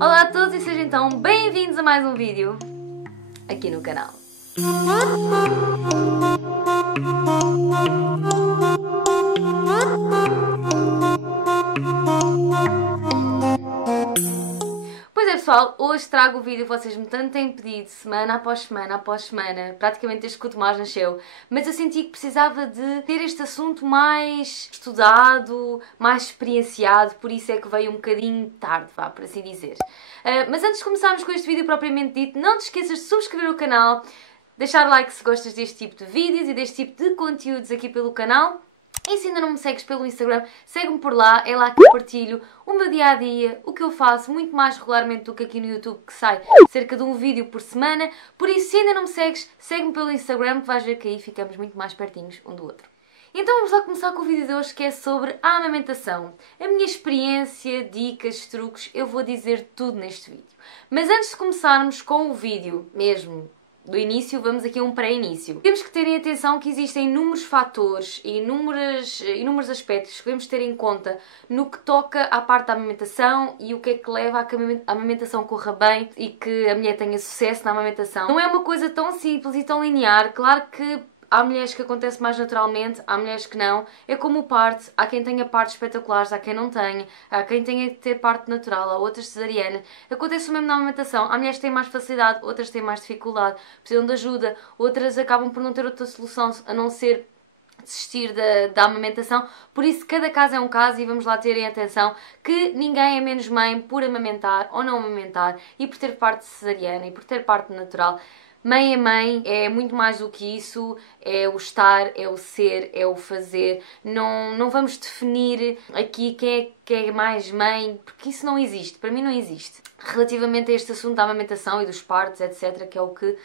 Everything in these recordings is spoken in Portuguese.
Olá a todos e sejam então bem-vindos a mais um vídeo aqui no canal. Pois é pessoal, hoje trago o vídeo que vocês me tanto têm pedido, semana após semana após semana, praticamente desde que o Tomás nasceu, mas eu senti que precisava de ter este assunto mais estudado, mais experienciado, por isso é que veio um bocadinho tarde, vá, por assim dizer. Mas antes de começarmos com este vídeo propriamente dito, não te esqueças de subscrever o canal, deixar like se gostas deste tipo de vídeos e deste tipo de conteúdos aqui pelo canal. E se ainda não me segues pelo Instagram, segue-me por lá, é lá que eu partilho o meu dia-a-dia, o que eu faço, muito mais regularmente do que aqui no YouTube, que sai cerca de um vídeo por semana. Por isso, se ainda não me segues, segue-me pelo Instagram, que vais ver que aí ficamos muito mais pertinhos um do outro. Então vamos lá começar com o vídeo de hoje, que é sobre a amamentação. A minha experiência, dicas, truques, eu vou dizer tudo neste vídeo. Mas antes de começarmos com o vídeo mesmo, do início, vamos aqui a um pré-início. Temos que ter em atenção que existem inúmeros fatores e inúmeros aspectos que devemos ter em conta no que toca à parte da amamentação e o que é que leva a que a amamentação corra bem e que a mulher tenha sucesso na amamentação. Não é uma coisa tão simples e tão linear. Claro que há mulheres que acontece mais naturalmente, há mulheres que não. É como o parto, há quem tenha partos espetaculares, há quem não tenha, há quem tenha que ter parto natural, há outras cesariana. Acontece o mesmo na amamentação. Há mulheres que têm mais facilidade, outras têm mais dificuldade, precisam de ajuda, outras acabam por não ter outra solução a não ser desistir da amamentação. Por isso, cada caso é um caso e vamos lá ter em atenção que ninguém é menos mãe por amamentar ou não amamentar e por ter parto cesariana e por ter parto natural. Mãe é mãe, é muito mais do que isso, é o estar, é o ser, é o fazer. Não vamos definir aqui quem é mais mãe, porque isso não existe, para mim não existe. Relativamente a este assunto da amamentação e dos partos, etc., que é o que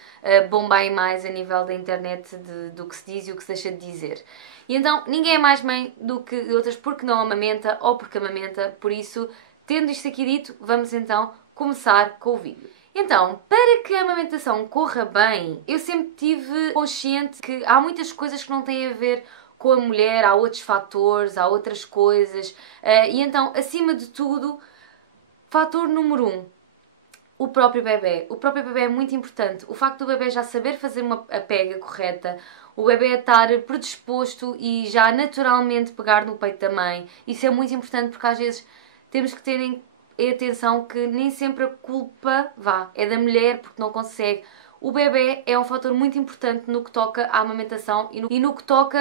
bomba aí mais a nível da internet do que se diz e o que se deixa de dizer. E então, ninguém é mais mãe do que outras porque não amamenta ou porque amamenta, por isso, tendo isto aqui dito, vamos então começar com o vídeo. Então, para que a amamentação corra bem, eu sempre tive consciente que há muitas coisas que não têm a ver com a mulher, há outros fatores, há outras coisas. E então, acima de tudo, fator número 1, o próprio bebê. O próprio bebê é muito importante. O facto do bebê já saber fazer a pega correta, o bebê estar predisposto e já naturalmente pegar no peito da mãe, isso é muito importante porque às vezes temos que ter atenção que nem sempre a culpa é da mulher porque não consegue. O bebê é um fator muito importante no que toca à amamentação e no que toca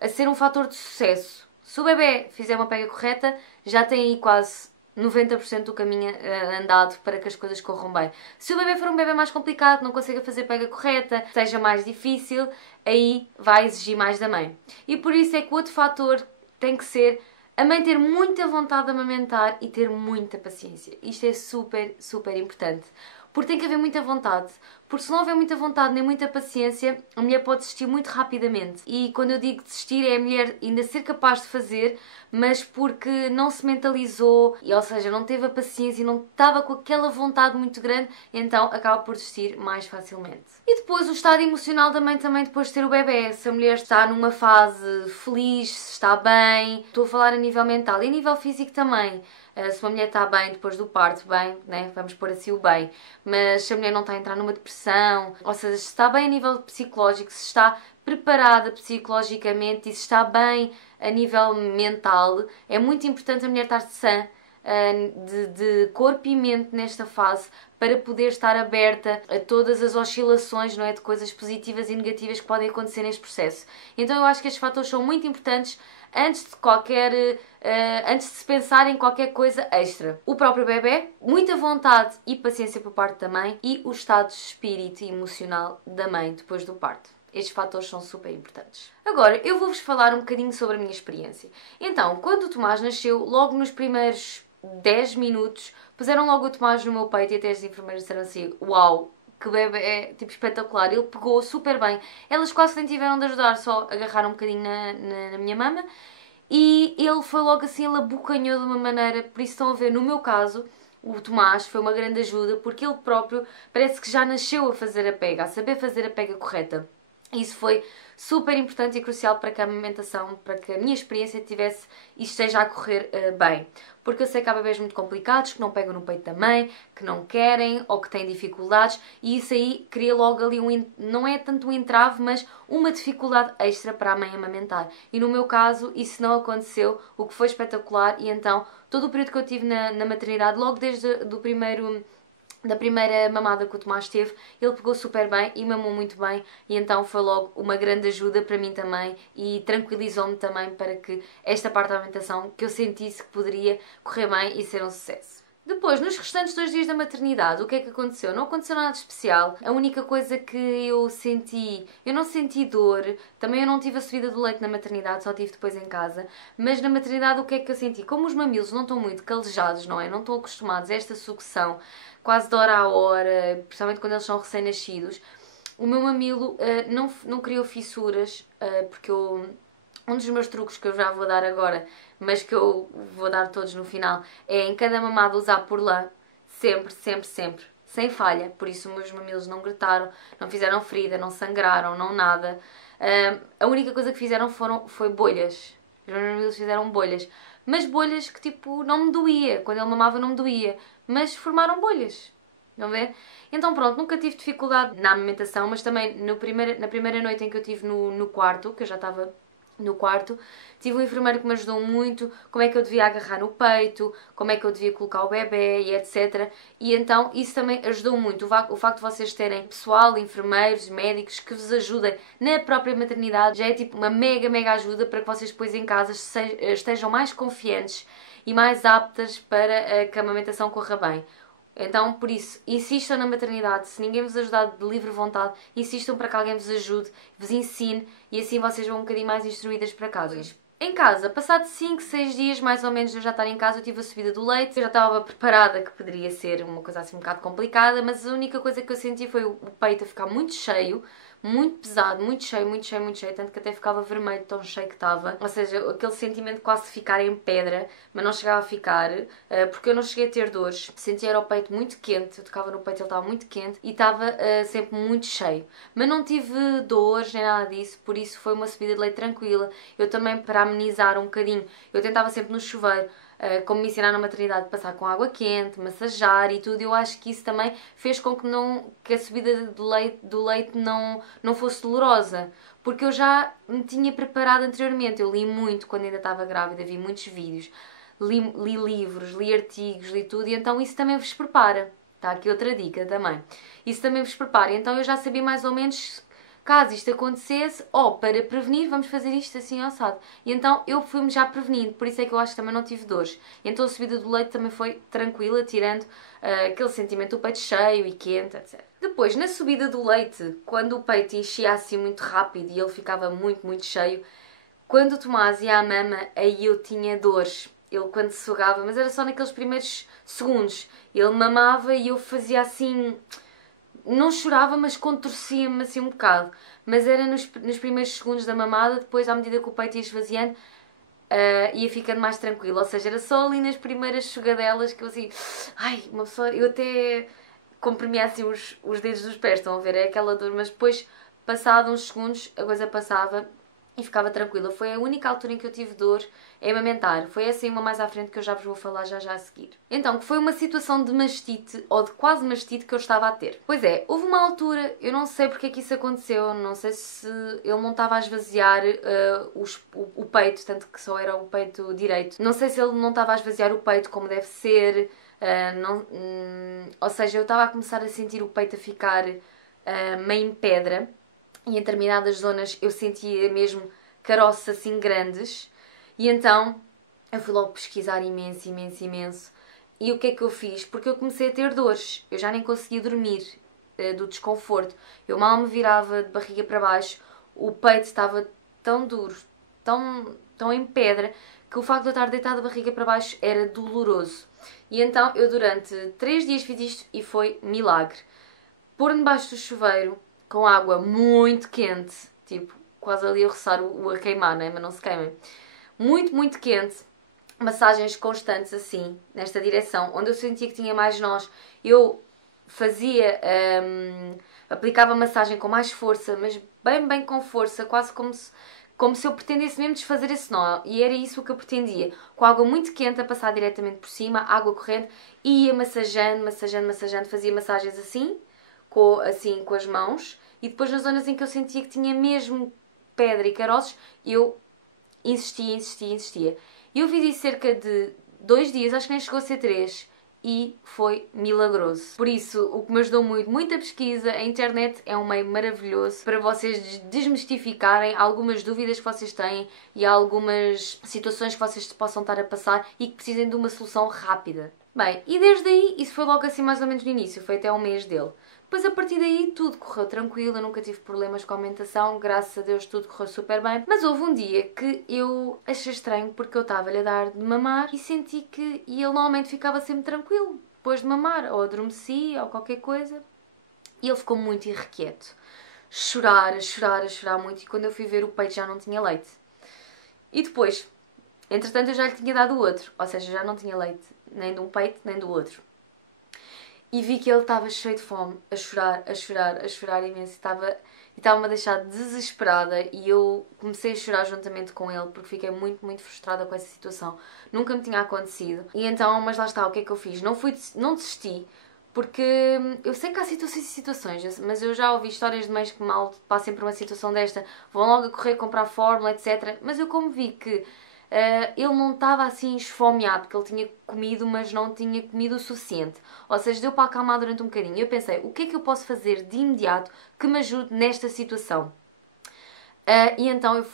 a ser um fator de sucesso. Se o bebê fizer uma pega correta, já tem aí quase 90% do caminho andado para que as coisas corram bem. Se o bebê for um bebê mais complicado, não consiga fazer pega correta, seja mais difícil, aí vai exigir mais da mãe. E por isso é que o outro fator tem que ser a mãe ter muita vontade de amamentar e ter muita paciência. Isto é super, super importante. Porque tem que haver muita vontade. Porque se não houver muita vontade nem muita paciência, a mulher pode desistir muito rapidamente. E quando eu digo desistir, é a mulher ainda ser capaz de fazer, mas porque não se mentalizou, ou seja, não teve a paciência e não estava com aquela vontade muito grande, então acaba por desistir mais facilmente. E depois o estado emocional da mãe também depois de ter o bebê. Se a mulher está numa fase feliz, se está bem, estou a falar a nível mental e a nível físico também. Se uma mulher está bem depois do parto, bem, né? Vamos pôr assim o bem. Mas se a mulher não está a entrar numa depressão, ou seja, se está bem a nível psicológico, se está preparada psicologicamente e se está bem a nível mental, é muito importante a mulher estar sã, de corpo e mente nesta fase para poder estar aberta a todas as oscilações, não é, de coisas positivas e negativas que podem acontecer neste processo. Então eu acho que estes fatores são muito importantes antes de se pensar em qualquer coisa extra. O próprio bebê, muita vontade e paciência por parte da mãe e o estado de espírito e emocional da mãe depois do parto. Estes fatores são super importantes. Agora, eu vou-vos falar um bocadinho sobre a minha experiência. Então, quando o Tomás nasceu, logo nos primeiros 10 minutos, puseram logo o Tomás no meu peito e até as enfermeiras disseram assim: uau, que bebê é tipo espetacular, ele pegou super bem. Elas quase nem tiveram de ajudar, só agarraram um bocadinho na minha mama e ele foi logo assim, ele abocanhou de uma maneira, por isso estão a ver, no meu caso, o Tomás foi uma grande ajuda porque ele próprio parece que já nasceu a fazer a pega, a saber fazer a pega correta. Isso foi super importante e crucial para que a amamentação, para que a minha experiência tivesse e esteja a correr bem. Porque eu sei que há bebês muito complicados, que não pegam no peito da mãe, que não querem ou que têm dificuldades, e isso aí cria logo ali não é tanto um entrave, mas uma dificuldade extra para a mãe amamentar. E no meu caso isso não aconteceu, o que foi espetacular, e então todo o período que eu tive na maternidade, logo desde da primeira mamada que o Tomás teve, ele pegou super bem e mamou muito bem, e então foi logo uma grande ajuda para mim também e tranquilizou-me também para que esta parte da alimentação que eu sentisse que poderia correr bem e ser um sucesso. Depois, nos restantes 2 dias da maternidade, o que é que aconteceu? Não aconteceu nada de especial. A única coisa que eu não senti dor, também eu não tive a subida do leite na maternidade, só tive depois em casa. Mas na maternidade o que é que eu senti? Como os mamilos não estão muito calejados, não é? Não estão acostumados a esta sucção, quase de hora a hora, principalmente quando eles são recém-nascidos, o meu mamilo não criou fissuras, porque um dos meus truques que eu já vou dar agora, mas que eu vou dar todos no final, é em cada mamada usar por lã, sempre, sempre, sempre, sem falha. Por isso os meus mamilos não gritaram, não fizeram ferida, não sangraram, não nada. A única coisa que fizeram foi bolhas. Os meus mamilos fizeram bolhas. Mas bolhas que tipo não me doía. Quando ele mamava não me doía. Mas formaram bolhas. Estão a ver? Então pronto, nunca tive dificuldade na amamentação, mas também na primeira noite em que eu estive no quarto, que eu já estava no quarto, tive um enfermeiro que me ajudou muito, como é que eu devia agarrar no peito, como é que eu devia colocar o bebê e etc. E então isso também ajudou muito, o facto de vocês terem pessoal, enfermeiros, médicos que vos ajudem na própria maternidade já é tipo uma mega, mega ajuda para que vocês depois em casa estejam mais confiantes e mais aptas para que a amamentação corra bem. Então, por isso, insistam na maternidade. Se ninguém vos ajudar de livre vontade, insistam para que alguém vos ajude, vos ensine, e assim vocês vão um bocadinho mais instruídas para casa. Em casa, passado 5, 6 dias mais ou menos de eu já estar em casa, eu tive a subida do leite. Eu já estava preparada que poderia ser uma coisa assim um bocado complicada, mas a única coisa que eu senti foi o peito a ficar muito cheio, muito pesado, muito cheio, muito cheio, muito cheio, tanto que até ficava vermelho, tão cheio que estava. Ou seja, aquele sentimento de quase ficar em pedra, mas não chegava a ficar, porque eu não cheguei a ter dores. Sentia o peito muito quente, eu tocava no peito, ele estava muito quente e estava sempre muito cheio. Mas não tive dores nem nada disso, por isso foi uma subida de leite tranquila. Eu também, para amenizar um bocadinho, eu tentava sempre no chuveiro, como me ensinaram na maternidade, passar com água quente, massajar e tudo. Eu acho que isso também fez com que a subida do leite não fosse dolorosa, porque eu já me tinha preparado anteriormente. Eu li muito quando ainda estava grávida, vi muitos vídeos, li livros, li artigos, li tudo, e então isso também vos prepara. Está aqui outra dica também. Isso também vos prepara. Então eu já sabia mais ou menos, caso isto acontecesse, para prevenir, vamos fazer isto assim assado. E então eu fui-me já prevenindo, por isso é que eu acho que também não tive dores. E então a subida do leite também foi tranquila, tirando aquele sentimento do peito cheio e quente, etc. Depois, na subida do leite, quando o peito enchia assim muito rápido e ele ficava muito, muito cheio, quando o Tomás ia à mama, aí eu tinha dores. Ele quando se sugava, mas era só naqueles primeiros segundos. Ele mamava e eu fazia assim... Não chorava, mas contorcia-me assim um bocado. Mas era nos primeiros segundos da mamada, depois à medida que o peito ia esvaziando, ia ficando mais tranquilo. Ou seja, era só ali nas primeiras chogadelas que eu assim... Ai, uma pessoa... Eu até comprimia assim os dedos dos pés, estão a ver? É aquela dor, mas depois, passado uns segundos, a coisa passava e ficava tranquila. Foi a única altura em que eu tive dor em amamentar. Foi assim uma mais à frente que eu já vos vou falar já a seguir. Então, que foi uma situação de mastite, ou de quase mastite, que eu estava a ter. Pois é, houve uma altura, eu não sei porque é que isso aconteceu, não sei se ele não estava a esvaziar o peito, tanto que só era o peito direito. Não sei se ele não estava a esvaziar o peito como deve ser, ou seja, eu estava a começar a sentir o peito a ficar meio em pedra, e em determinadas zonas eu sentia mesmo caroços assim grandes, e então eu fui logo pesquisar imenso, imenso, imenso. E o que é que eu fiz? Porque eu comecei a ter dores, eu já nem conseguia dormir do desconforto, eu mal me virava de barriga para baixo, o peito estava tão duro, tão em pedra, que o facto de eu estar deitada de barriga para baixo era doloroso. E então eu durante 3 dias fiz isto e foi milagre. Pôr-me debaixo do chuveiro com água muito quente, tipo, quase ali a roçar a queimar, né? Mas não se queimem. Muito, muito quente. Massagens constantes assim, nesta direção, onde eu sentia que tinha mais nós. Eu aplicava massagem com mais força, mas bem com força, quase como se eu pretendesse mesmo desfazer esse nó. E era isso que eu pretendia. Com água muito quente a passar diretamente por cima, água corrente, e ia massageando, fazia massagens assim com as mãos, e depois nas zonas em que eu sentia que tinha mesmo pedra e caroços, eu insistia. E eu fiz isso cerca de 2 dias, acho que nem chegou a ser 3, e foi milagroso. Por isso, o que me ajudou muito, muita pesquisa, a internet é um meio maravilhoso para vocês desmistificarem algumas dúvidas que vocês têm e algumas situações que vocês possam estar a passar e que precisem de uma solução rápida. Bem, e desde aí, isso foi logo assim mais ou menos no início, foi até um mês dele. Depois a partir daí tudo correu tranquilo, eu nunca tive problemas com a aumentação, graças a Deus tudo correu super bem. Mas houve um dia que eu achei estranho porque eu estava-lhe a dar de mamar e senti que ele normalmente ficava sempre tranquilo depois de mamar, ou adormecia ou qualquer coisa. E ele ficou muito irrequieto, a chorar muito, e quando eu fui ver o peito já não tinha leite. E depois, entretanto eu já lhe tinha dado o outro, ou seja, já não tinha leite nem de um peito nem do outro. E vi que ele estava cheio de fome, a chorar imenso. Estava-me a deixar desesperada, e eu comecei a chorar juntamente com ele porque fiquei muito frustrada com essa situação. Nunca me tinha acontecido. E então, mas lá está, o que é que eu fiz? Não desisti, porque eu sei que há situações e situações, mas eu já ouvi histórias de mães que mal passem por uma situação desta, vão logo a correr comprar fórmula, etc. Mas eu como vi que ele não estava assim esfomeado, porque ele tinha comido, mas não tinha comido o suficiente. Ou seja, deu para acalmar durante um bocadinho. Eu pensei, o que é que eu posso fazer de imediato que me ajude nesta situação? E então eu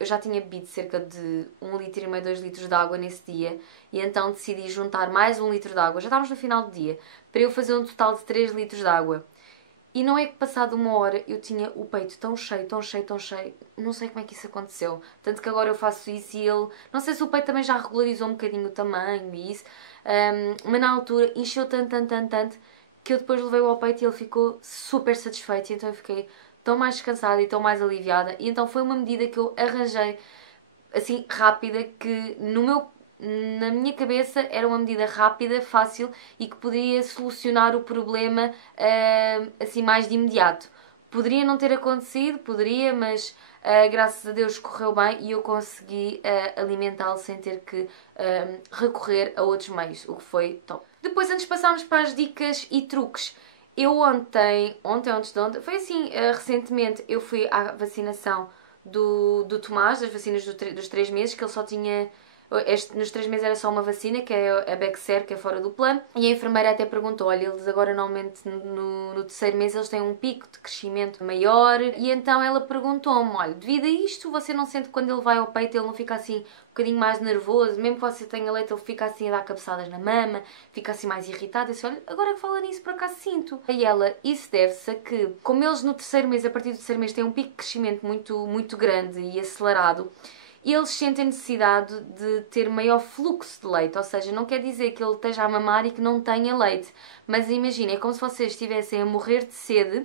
já tinha bebido cerca de 1,5 litro, 2 litros de água nesse dia, e então decidi juntar mais 1 litro de água, já estávamos no final do dia, para eu fazer um total de 3 litros de água. E não é que passado uma hora eu tinha o peito tão cheio, não sei como é que isso aconteceu. Tanto que agora eu faço isso e ele... Não sei se o peito também já regularizou um bocadinho o tamanho e isso, mas na altura encheu tanto, que eu depois levei-o ao peito e ele ficou super satisfeito, e então eu fiquei tão mais descansada e tão mais aliviada. E então foi uma medida que eu arranjei, assim, rápida, que na minha cabeça era uma medida rápida, fácil, e que poderia solucionar o problema assim mais de imediato. Poderia não ter acontecido, poderia, mas graças a Deus correu bem e eu consegui alimentá-lo sem ter que recorrer a outros meios, o que foi top. Depois, antes de passarmos para as dicas e truques, eu antes de ontem, foi assim, recentemente eu fui à vacinação do Tomás, das vacinas dos 3 meses, que ele só tinha... nos 3 meses era só uma vacina, que é a Bexer, que é fora do plano. E a enfermeira até perguntou, olha, eles agora normalmente no 3º mês eles têm um pico de crescimento maior. E então ela perguntou-me, olha, devido a isto, você não sente que quando ele vai ao peito ele não fica assim um bocadinho mais nervoso? Mesmo que você tenha leite, ele fica assim a dar cabeçadas na mama, fica assim mais irritado. Eu disse, olha, agora que fala nisso, por acaso sinto. E ela, isso deve-se a que, como eles no 3º mês, a partir do 3º mês, têm um pico de crescimento muito grande e acelerado, eles sentem necessidade de ter maior fluxo de leite, ou seja, não quer dizer que ele esteja a mamar e que não tenha leite, mas imagina, é como se vocês estivessem a morrer de sede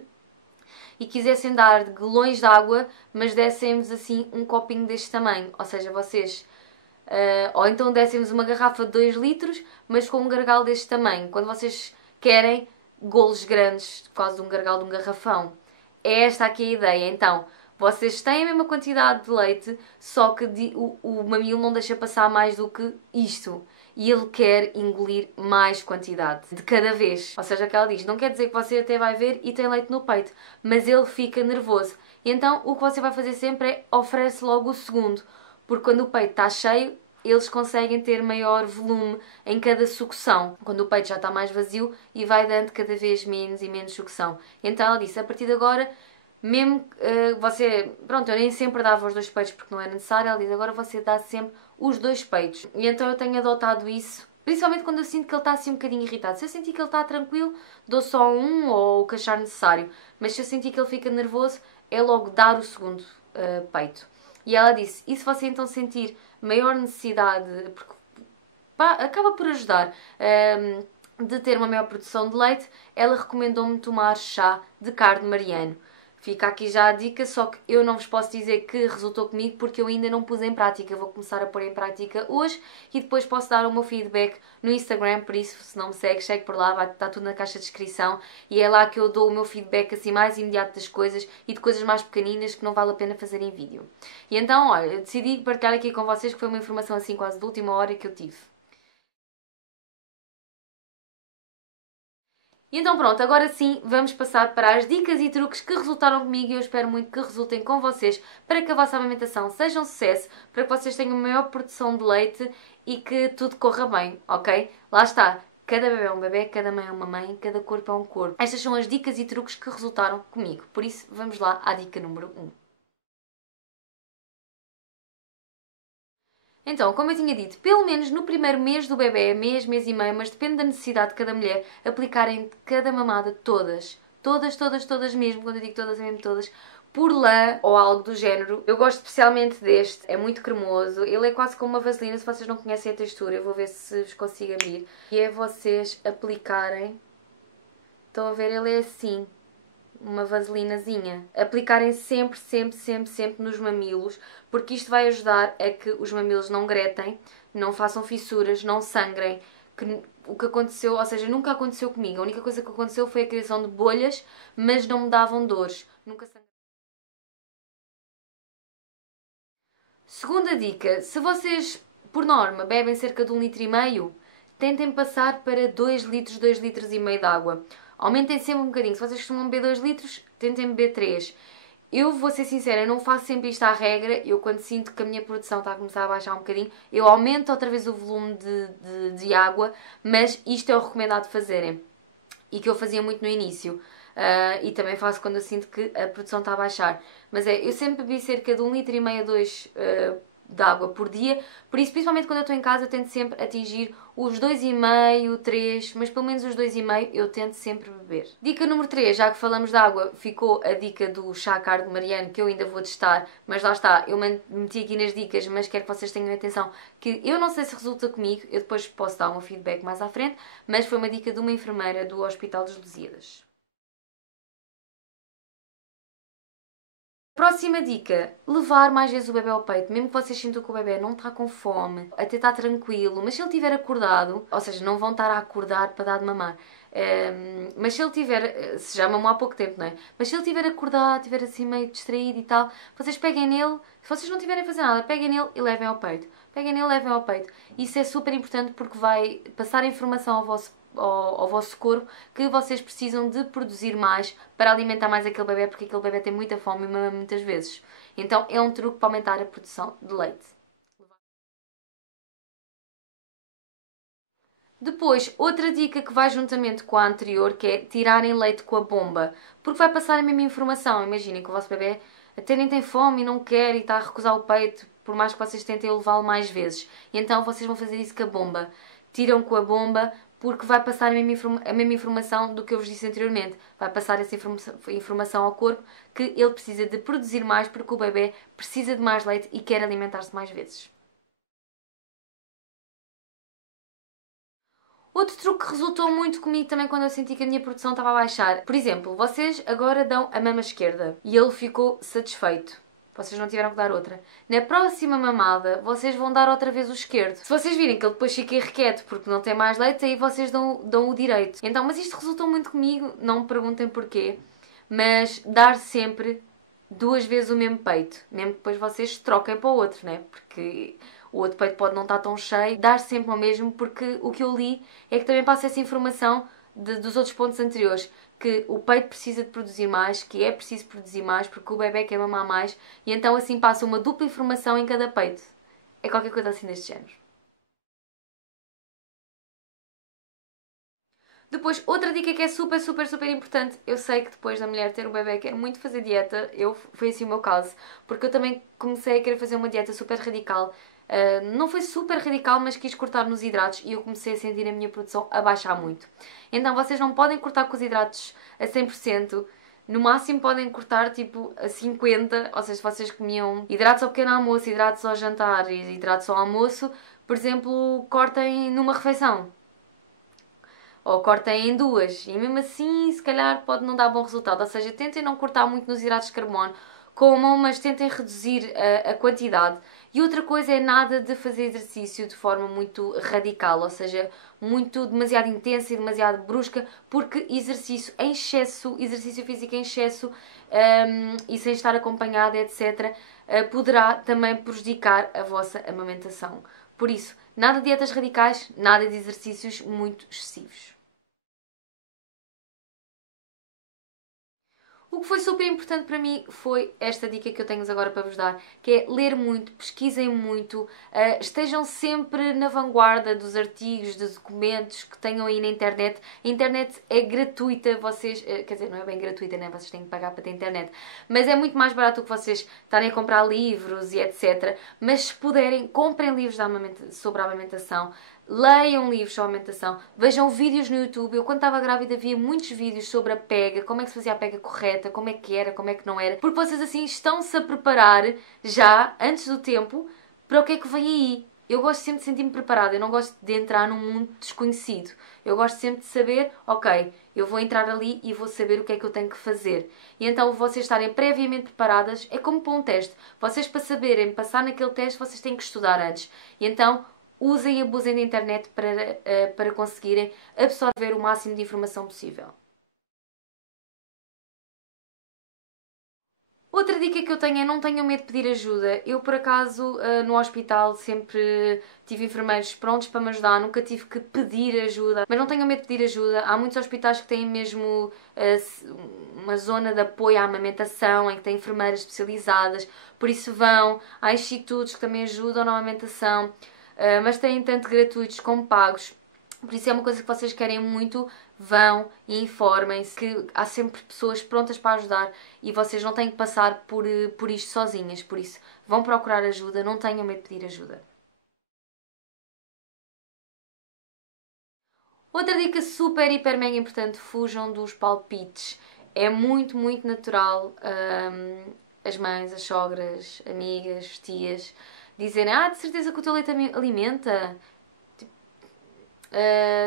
e quisessem dar galões de água, mas dessem-vos assim um copinho deste tamanho, ou seja, vocês... ou então dessem-vos uma garrafa de 2 litros, mas com um gargalo deste tamanho, quando vocês querem golos grandes, quase de um gargalo de um garrafão. É esta aqui a ideia, então... Vocês têm a mesma quantidade de leite, só que o mamilo não deixa passar mais do que isto. E ele quer engolir mais quantidade de cada vez. Ou seja, que ela diz, não quer dizer que você até vai ver e tem leite no peito, mas ele fica nervoso. E então o que você vai fazer sempre é oferece logo o segundo. Porque quando o peito está cheio, eles conseguem ter maior volume em cada sucção. Quando o peito já está mais vazio e vai dando cada vez menos e menos sucção. Então ela disse, a partir de agora... Mesmo você... Pronto, eu nem sempre dava os 2 peitos porque não era necessário. Ela diz, agora você dá sempre os 2 peitos. E então eu tenho adotado isso. Principalmente quando eu sinto que ele está assim um bocadinho irritado. Se eu sentir que ele está tranquilo, dou só um ou o que achar necessário. Mas se eu sentir que ele fica nervoso, é logo dar o segundo peito. E ela disse, e se você então sentir maior necessidade... Porque acaba por ajudar... de ter uma maior produção de leite, ela recomendou-me tomar chá de carne mariano. Fica aqui já a dica, só que eu não vos posso dizer que resultou comigo porque eu ainda não pus em prática. Vou começar a pôr em prática hoje e depois posso dar o meu feedback no Instagram, por isso se não me segue por lá, vai estar tudo na caixa de descrição e é lá que eu dou o meu feedback assim mais imediato das coisas e de coisas mais pequeninas que não vale a pena fazer em vídeo. E então, olha, eu decidi partilhar aqui com vocês que foi uma informação assim quase de última hora que eu tive. E então pronto, agora sim vamos passar para as dicas e truques que resultaram comigo e eu espero muito que resultem com vocês para que a vossa amamentação seja um sucesso, para que vocês tenham maior produção de leite e que tudo corra bem, ok? Lá está, cada bebê é um bebê, cada mãe é uma mãe, cada corpo é um corpo. Estas são as dicas e truques que resultaram comigo, por isso vamos lá à dica número 1. Então, como eu tinha dito, pelo menos no primeiro mês do bebê, mês e meio, mas depende da necessidade de cada mulher, aplicarem cada mamada todas. Todas mesmo, quando eu digo todas, é mesmo todas, por lã ou algo do género. Eu gosto especialmente deste, é muito cremoso, ele é quase como uma vaselina, se vocês não conhecem a textura, eu vou ver se vos consigo abrir. E é vocês aplicarem, estão a ver, ele é assim, uma vaselinazinha. Aplicarem sempre nos mamilos, porque isto vai ajudar a que os mamilos não gretem, não façam fissuras, não sangrem. O que aconteceu, ou seja, nunca aconteceu comigo. A única coisa que aconteceu foi a criação de bolhas, mas não me davam dores. Nunca sangrei. Segunda dica, se vocês, por norma, bebem cerca de 1,5 litro, tentem passar para 2 litros, 2,5 litros de água. Aumentem sempre um bocadinho. Se vocês costumam beber 2 litros, tentem beber 3. Eu vou ser sincera, eu não faço sempre isto à regra. Eu, quando sinto que a minha produção está a começar a baixar um bocadinho, eu aumento outra vez o volume de água, mas isto é o recomendado fazerem. E que eu fazia muito no início. E também faço quando eu sinto que a produção está a baixar. Mas eu sempre bebi cerca de 1,5 litro a 2 de água por dia, por isso, principalmente quando eu estou em casa, eu tento sempre atingir os 2,5, 3, mas pelo menos os 2,5 eu tento sempre beber. Dica número 3, já que falamos de água, ficou a dica do chá cardo mariano, que eu ainda vou testar, mas lá está, eu meti aqui nas dicas, mas quero que vocês tenham atenção, que eu não sei se resulta comigo, eu depois posso dar um feedback mais à frente, mas foi uma dica de uma enfermeira do Hospital dos Lusíadas. Próxima dica, levar mais vezes o bebê ao peito, mesmo que vocês sintam que o bebê não está com fome, até está tranquilo, mas se ele estiver acordado, ou seja, não vão estar a acordar para dar de mamar, mas se ele tiver, se já mamou há pouco tempo, não é? Mas se ele estiver acordado, estiver assim meio distraído e tal, vocês peguem nele, se vocês não tiverem a fazer nada, peguem nele e levem ao peito. Peguem nele e levem ao peito. Isso é super importante porque vai passar informação ao vosso corpo que vocês precisam de produzir mais para alimentar mais aquele bebê, porque aquele bebê tem muita fome e mama muitas vezes. Então é um truque para aumentar a produção de leite. Depois, outra dica que vai juntamente com a anterior, que é tirarem leite com a bomba, porque vai passar a mesma informação. Imaginem que o vosso bebê até nem tem fome e não quer e está a recusar o peito, por mais que vocês tentem levá-lo mais vezes. E então vocês vão fazer isso com a bomba. Tiram com a bomba porque vai passar a mesma informação do que eu vos disse anteriormente. Vai passar essa informação ao corpo que ele precisa de produzir mais porque o bebê precisa de mais leite e quer alimentar-se mais vezes. Outro truque que resultou muito comigo também quando eu senti que a minha produção estava a baixar. Por exemplo, vocês agora dão a mama esquerda e ele ficou satisfeito. Vocês não tiveram que dar outra. Na próxima mamada, vocês vão dar outra vez o esquerdo. Se vocês virem que ele depois fica irrequieto porque não tem mais leite, aí vocês dão o direito. Então, mas isto resultou muito comigo, não me perguntem porquê, mas dar sempre 2 vezes o mesmo peito. Mesmo que depois vocês troquem para o outro, né? Porque o outro peito pode não estar tão cheio. Dar sempre ao mesmo, porque o que eu li é que também passa essa informação dos outros pontos anteriores. Que o peito precisa de produzir mais, que é preciso produzir mais, porque o bebê quer mamar mais. E então assim passa uma dupla informação em cada peito. É qualquer coisa assim deste género. Depois, outra dica que é super importante. Eu sei que depois da mulher ter o bebê quer muito fazer dieta. Foi assim o meu caso. Porque eu também comecei a querer fazer uma dieta super radical. Não foi super radical, mas quis cortar nos hidratos e eu comecei a sentir a minha produção a baixar muito. Então vocês não podem cortar com os hidratos a 100%. No máximo podem cortar tipo a 50%. Ou seja, se vocês comiam hidratos ao pequeno almoço, hidratos ao jantar e hidratos ao almoço, por exemplo, cortem numa refeição. ou cortem em duas, e mesmo assim se calhar pode não dar bom resultado, ou seja, tentem não cortar muito nos hidratos de carbono, comam, mas tentem reduzir a quantidade. E outra coisa é nada de fazer exercício de forma muito radical, ou seja, muito demasiado intensa e demasiado brusca, porque exercício em excesso, exercício físico em excesso e sem estar acompanhado, etc., poderá também prejudicar a vossa amamentação. Por isso, nada de dietas radicais, nada de exercícios muito excessivos. O que foi super importante para mim foi esta dica que eu tenho agora para vos dar, que é ler muito, pesquisem muito, estejam sempre na vanguarda dos artigos, dos documentos que tenham aí na internet. A internet é gratuita, vocês, quer dizer, não é bem gratuita, né? Vocês têm que pagar para ter internet, mas é muito mais barato do que vocês estarem a comprar livros e etc. Mas se puderem, comprem livros sobre a amamentação. Leiam livros sobre amamentação, vejam vídeos no YouTube. Eu quando estava grávida via muitos vídeos sobre a pega, como é que se fazia a pega correta, como é que era, como é que não era, porque vocês assim estão-se a preparar já, antes do tempo, para o que é que vem aí. Eu gosto sempre de sentir-me preparada, eu não gosto de entrar num mundo desconhecido. Eu gosto sempre de saber, ok, eu vou entrar ali e vou saber o que é que eu tenho que fazer. E então vocês estarem previamente preparadas é como para um teste. Vocês para saberem passar naquele teste, vocês têm que estudar antes. E então usem e abusem da internet para conseguirem absorver o máximo de informação possível. Outra dica que eu tenho é não tenham medo de pedir ajuda. Eu, por acaso, no hospital sempre tive enfermeiros prontos para me ajudar, nunca tive que pedir ajuda. Mas não tenham medo de pedir ajuda. Há muitos hospitais que têm mesmo uma zona de apoio à amamentação, em que têm enfermeiras especializadas, por isso vão. Há institutos que também ajudam na amamentação, mas têm tanto gratuitos como pagos. Por isso é uma coisa que vocês querem muito, vão e informem-se que há sempre pessoas prontas para ajudar e vocês não têm que passar por isto sozinhas. Por isso, vão procurar ajuda, não tenham medo de pedir ajuda. Outra dica super, hiper, mega importante, fujam dos palpites. É muito, muito natural as mães, as sogras, amigas, tias dizerem: de certeza que o teu leite alimenta.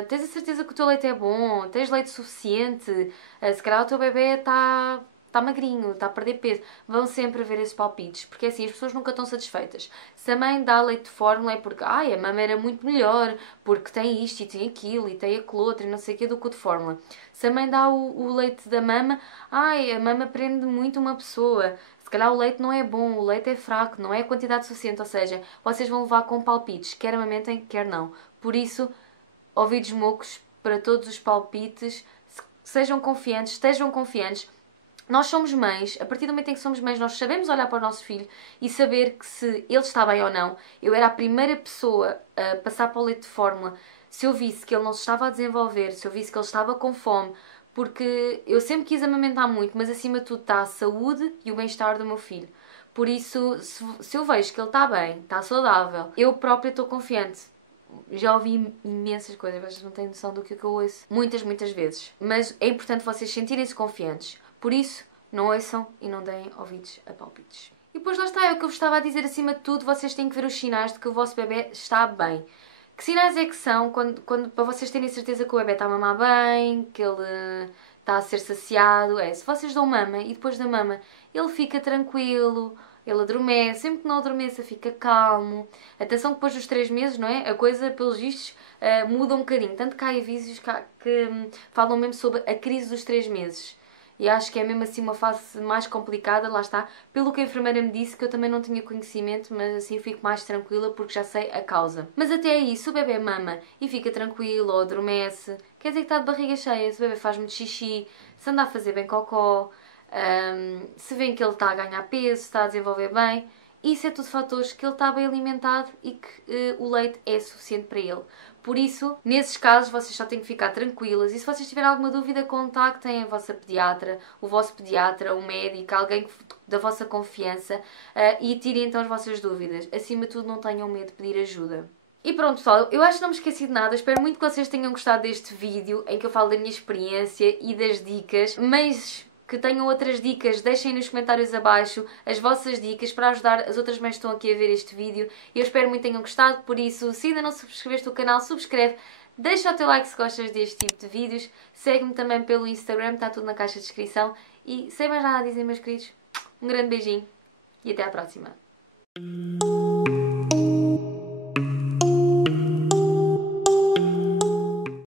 Tens a certeza que o teu leite é bom, tens leite suficiente, se calhar o teu bebê está magrinho, está a perder peso. Vão sempre ver esses palpites, porque assim as pessoas nunca estão satisfeitas. Se a mãe dá leite de fórmula é porque a mama era muito melhor, porque tem isto e tem aquilo e tem aquilo outro e não sei o que do que o de fórmula. Se a mãe dá o leite da mama, a mama prende muito uma pessoa. Se calhar o leite não é bom, o leite é fraco, não é a quantidade suficiente, ou seja, vocês vão levar com palpites, quer amamentem, quer não. Por isso, ouvidos mocos para todos os palpites, sejam confiantes, estejam confiantes. Nós somos mães, a partir do momento em que somos mães, nós sabemos olhar para o nosso filho e saber que se ele está bem ou não. Eu era a primeira pessoa a passar para o leite de fórmula se eu visse que ele não se estava a desenvolver, se eu visse que ele estava com fome, porque eu sempre quis amamentar muito, mas acima de tudo está a saúde e o bem-estar do meu filho. Por isso, se eu vejo que ele está bem, está saudável, eu própria estou confiante. Já ouvi imensas coisas, vocês não têm noção do que eu ouço. Muitas, muitas vezes. Mas é importante vocês sentirem-se confiantes. Por isso, não ouçam e não deem ouvidos a palpites. E depois lá está, é o que eu vos estava a dizer acima de tudo, vocês têm que ver os sinais de que o vosso bebê está bem. Que sinais é que são quando para vocês terem certeza que o bebê está a mamar bem, que ele está a ser saciado? Se vocês dão mama e depois da mama ele fica tranquilo, ele adormece, sempre que não adormeça fica calmo. Atenção que depois dos 3 meses, não é? A coisa, pelos vistos, muda um bocadinho. Tanto que há vídeos que falam mesmo sobre a crise dos 3 meses. E acho que é mesmo assim uma fase mais complicada, lá está. Pelo que a enfermeira me disse, que eu também não tinha conhecimento, mas assim fico mais tranquila porque já sei a causa. Mas até aí, se o bebê mama e fica tranquilo ou adormece, quer dizer que está de barriga cheia. Se o bebê faz muito xixi, se anda a fazer bem cocó, se vêem que ele está a ganhar peso, está a desenvolver bem, isso é tudo fatores que ele está bem alimentado e que o leite é suficiente para ele. Por isso, nesses casos, vocês só têm que ficar tranquilas e se vocês tiverem alguma dúvida, contactem a vossa pediatra, o vosso pediatra, o médico, alguém da vossa confiança e tirem então as vossas dúvidas. Acima de tudo, não tenham medo de pedir ajuda. E pronto, pessoal, eu acho que não me esqueci de nada. Espero muito que vocês tenham gostado deste vídeo em que eu falo da minha experiência e das dicas, mas que tenham outras dicas, deixem nos comentários abaixo as vossas dicas para ajudar as outras mães que estão aqui a ver este vídeo. Eu espero muito que tenham gostado, por isso, se ainda não subscreveste o canal, subscreve, Deixa o teu like se gostas deste tipo de vídeos. Segue-me também pelo Instagram, está tudo na caixa de descrição. E sem mais nada a dizer, meus queridos, um grande beijinho e até à próxima.